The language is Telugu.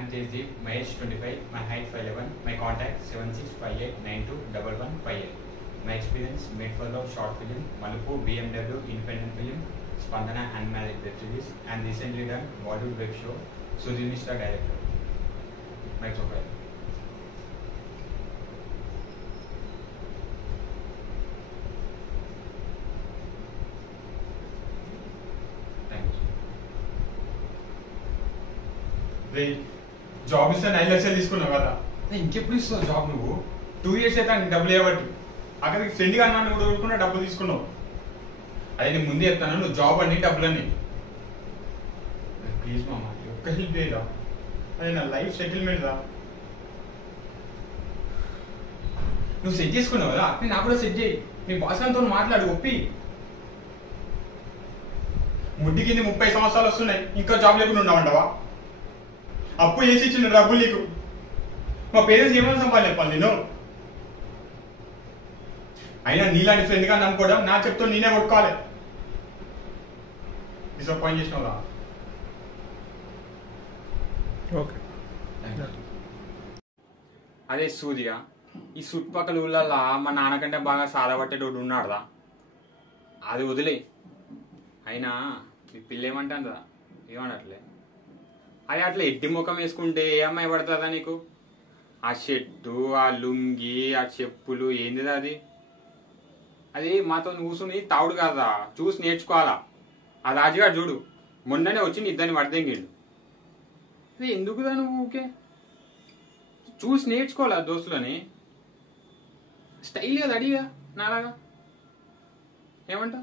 I'm Tejdeep, my age 25, my height 5'11", my contact 7658921158. My experience: Made for Love short film, Malupu BMW independent film, Spandana Unmarried web series, and recently done Bollywood web show, Sudhir Mishra director. My profile. Job ఇస్తే 9 లక్షలు తీసుకున్నావు కదా, ఇంకెప్పుడు ఇస్తావు జాబ్? నువ్వు 2 years అయితే డబ్బులు ఇవ్వబట్టి అక్కడికి ఫ్రెండ్గా అన్నాను కూడా ఊరుకున్నా డబ్బులు తీసుకున్నావు. అదే నేను ముందే చెప్తాను, నువ్వు జాబ్ అన్ని డబ్బులన్నీ. ప్లీజ్ మామ, ఒక్క హెల్ప్ చేయరా, అది నా లైఫ్ సెటిల్మెంట్ రా. నువ్వు సెట్ చేసుకున్నావు కదా, నాకు కూడా సెట్ చేయి. నీ బాస్ గారితో మాట్లాడు, ఒప్పి. ముడ్డికి 30 సంవత్సరాలు వస్తున్నాయి, ఇంకా జాబ్ లేకుండా ఉన్నావంటావా? అప్పు చేసి ఇచ్చిన డబ్బులు నీకు మా పేరెంట్స్ ఏమైనా సంపాదన చెప్పాలి నేను? అయినా నీలాంటి ఫ్రెండ్గా నమ్ముకోవడం నా చెప్తా నేనే కొట్టుకోవాలి. డిసప్పాయింట్ చేసినావురా. ఓకే. అదే సూర్య, ఈ చుట్టుపక్కల ఊళ్ళల్లో మా నాన్నకంటే బాగా సాధపట్టేటోడు ఉన్నాడుదా, అది వదిలే. అయినా మీ పిల్ల ఏమంటుందా? ఏమనట్లే. అది అట్లా ఎడ్డి ముఖం వేసుకుంటే ఏ అమ్మాయి పడుతుందా నీకు? ఆ షర్టు, ఆ లుంగి, ఆ చెప్పులు, ఏందిదా అది? అది మాతో కూర్చుని తావుడు కాదా, చూసి నేర్చుకోవాలా. ఆ రాజుగారు చూడు, మొన్ననే వచ్చి నీ ఇద్దరిని వడదెంగిండు. ఎందుకుదా నువ్వు ఊకే చూసి నేర్చుకోవాలా దోస్తులని? స్టైల్ కదా అడిగా నాలాగా. ఏమంటా?